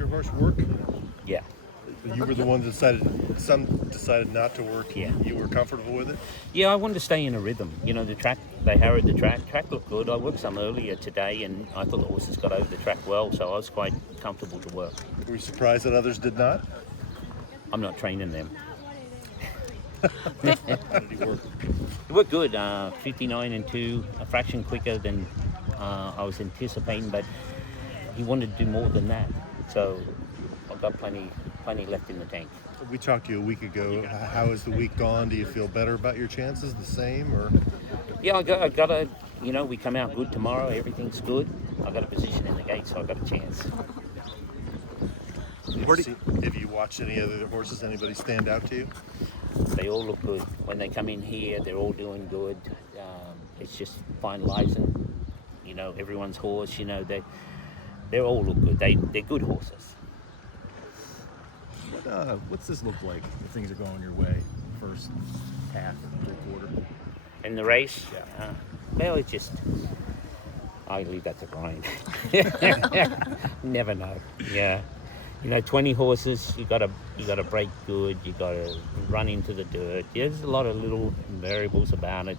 your horse work? Yeah. You were the one that some decided not to work. Yeah. You were comfortable with it? Yeah, I wanted to stay in a rhythm. You know, the track, they harrowed the track. Track looked good. I worked some earlier today, and I thought the horses got over the track well, so I was quite comfortable to work. Were you surprised that others did not? I'm not training them. How did he work? It worked good. 59 and 2, a fraction quicker than I was anticipating, but he wanted to do more than that. So I've got plenty left in the tank. We talked to you a week ago. How has the week gone? Do you feel better about your chances? The same, or? Yeah, I got a, you know, we come out good tomorrow. Everything's good. I got a position in the gate, so I got a chance. Have you watched any other horses? Anybody stand out to you? They all look good. When they come in here, they're all doing good. It's just finalizing, you know, everyone's horse. You know, they all look good. They're good horses. What's this look like if things are going your way? First half, third quarter. In the race, Yeah. well, it's just, I leave that to Brian. Never know. Yeah. You know, 20 horses, you gotta break good, you gotta run into the dirt. Yeah, there's a lot of little variables about it.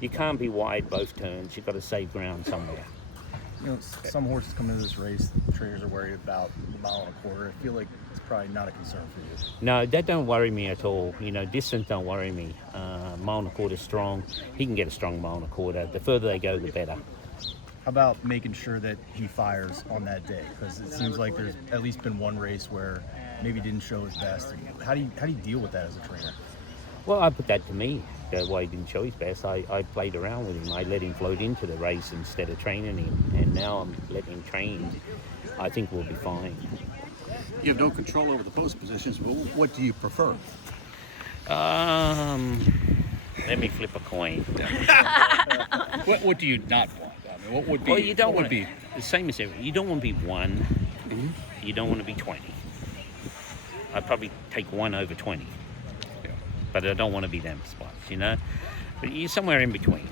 You can't be wide both turns, you gotta save ground somewhere. You know, some horses come into this race, trainers are worried about the mile and a quarter. I feel like it's probably not a concern for you. No, that don't worry me at all. You know, distance don't worry me. Mile and a quarter strong. He can get a strong mile and a quarter. The further they go, the better. How about making sure that he fires on that day? Because it seems like there's at least been one race where maybe didn't show his best. How do you deal with that as a trainer? Well, I put that to me. That's why he didn't show his best. I played around with him. I let him float into the race instead of training him. And now I'm letting him train. I think we'll be fine. You have no control over the post positions, but what do you prefer? Let me flip a coin. What do you not want? I mean, what would be? Well, you don't what want would to be? the same as every. You don't want to be 1. Mm-hmm. You don't want to be 20. I'd probably take 1 over 20. Yeah. But I don't want to be them spots, you know. But you're somewhere in between.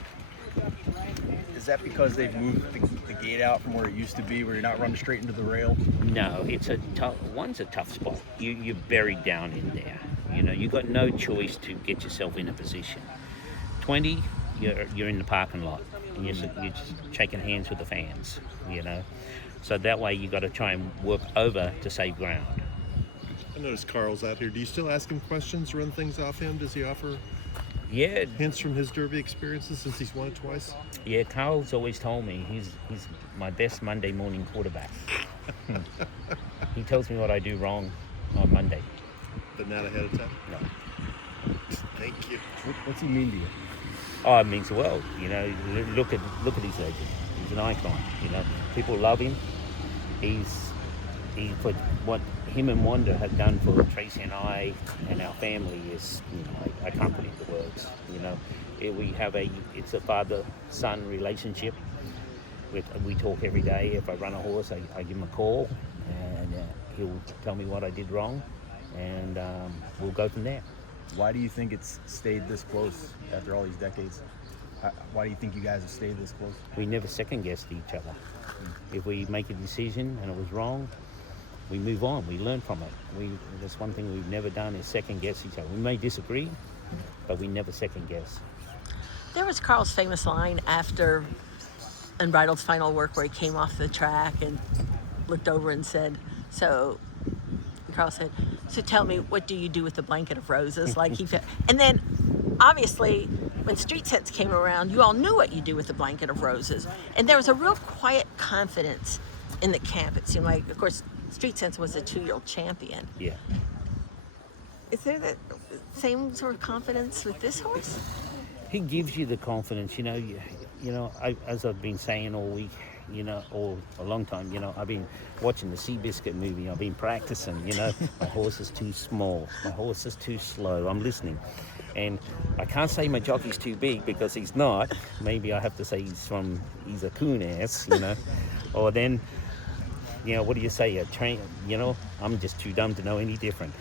Is that because they've moved the gate out from where it used to be, where you're not running straight into the rail? No, it's a tough. 1's a tough spot. You're buried down in there. You know, you've got no choice to get yourself in a position. 20, you're in the parking lot, and you're just shaking hands with the fans. You know, so that way you got to try and work over to save ground. I noticed Carl's out here. Do you still ask him questions, run things off him? Does he offer Yeah, hints from his Derby experiences since he's won it twice? yeah. Carl's always told me he's my best Monday morning quarterback. He tells me what I do wrong on Monday. But not ahead of time? No. Thank you. What's he mean to you? Oh, it means the world. You know, look at his legend. He's an icon. You know, people love him. He put what him and Wanda have done for Tracy and I and our family is, you know, I can't put into words. You know, it's a father-son relationship. We talk every day. If I run a horse, I give him a call, and he'll tell me what I did wrong, and we'll go from there. Why do you think it's stayed this close after all these decades? Why do you think you guys have stayed this close? We never second-guessed each other. If we make a decision and it was wrong, we move on. We learn from it. That's one thing we've never done is second-guess each other. We may disagree, but we never second-guess. There was Carl's famous line after Unbridled's final work where he came off the track and looked over and said, Carl said, "So tell me, what do you do with the blanket of roses?" And then, obviously, when Street Sense came around, you all knew what you do with the blanket of roses. And there was a real quiet confidence in the camp. It seemed like, of course, Street Sense was a 2-year-old champion. Yeah. Is there the same sort of confidence with this horse? He gives you the confidence, you know. As I've been saying all week, you know, or a long time, you know, I've been watching the Seabiscuit movie. I've been practicing, you know. My horse is too small. My horse is too slow. I'm listening. And I can't say my jockey's too big because he's not. Maybe I have to say he's a coon ass, you know. Or then, you know, what do you say? A train, you know, I'm just too dumb to know any different.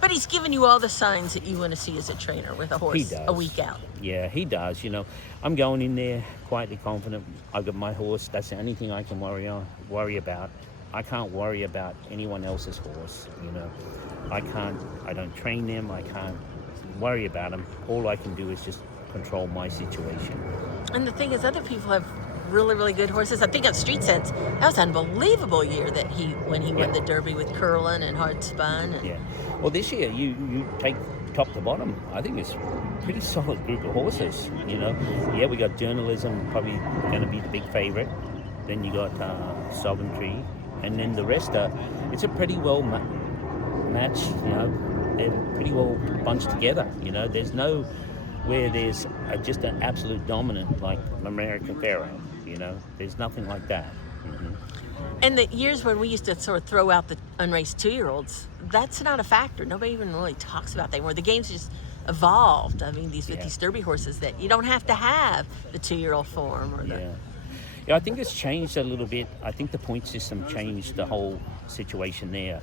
But he's given you all the signs that you want to see as a trainer with a horse a week out. Yeah, he does. You know, I'm going in there quietly confident. I've got my horse. That's the only thing I can worry about. I can't worry about anyone else's horse. You know, I don't train them. I can't worry about them. All I can do is just control my situation. And the thing is, other people have really, really good horses. I think of Street Sense. That was an unbelievable year that when he won the Derby with Curlin and Hard Spun. And Yeah. Well, this year you take top to bottom. I think it's a pretty solid group of horses. You know, yeah, we got Journalism probably going to be the big favourite. Then you got Sovereignty, and then the rest are. It's a pretty well matched. You know, they're pretty well bunched together. You know, there's no where there's just an absolute dominant like American Pharaoh. You know, there's nothing like that. Mm-hmm. And the years when we used to sort of throw out the unraced 2-year-olds, that's not a factor. Nobody even really talks about that anymore. The game's just evolved. I mean, these Derby horses that you don't have to have the 2-year-old form or the. Yeah, I think it's changed a little bit. I think the point system changed the whole situation there.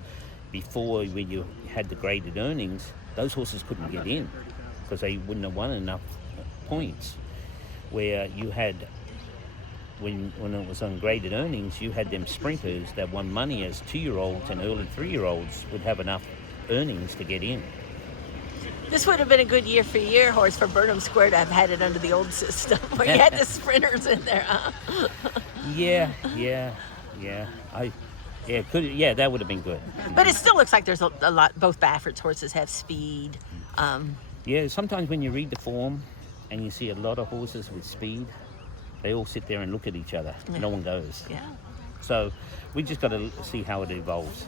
Before, when you had the graded earnings, those horses couldn't get in because they wouldn't have won enough points. Where you had, when it was on graded earnings, you had them sprinters that won money as 2-year-olds and early 3-year-olds would have enough earnings to get in. This would have been a good year for your horse, for Burnham Square, to have had it under the old system where you had the sprinters in there, huh? Yeah. That would have been good. But it still looks like there's a lot. Both Baffert's horses have speed. Yeah, sometimes when you read the form and you see a lot of horses with speed, they all sit there and look at each other. Yeah. No one goes. Yeah. So we just got to see how it evolves.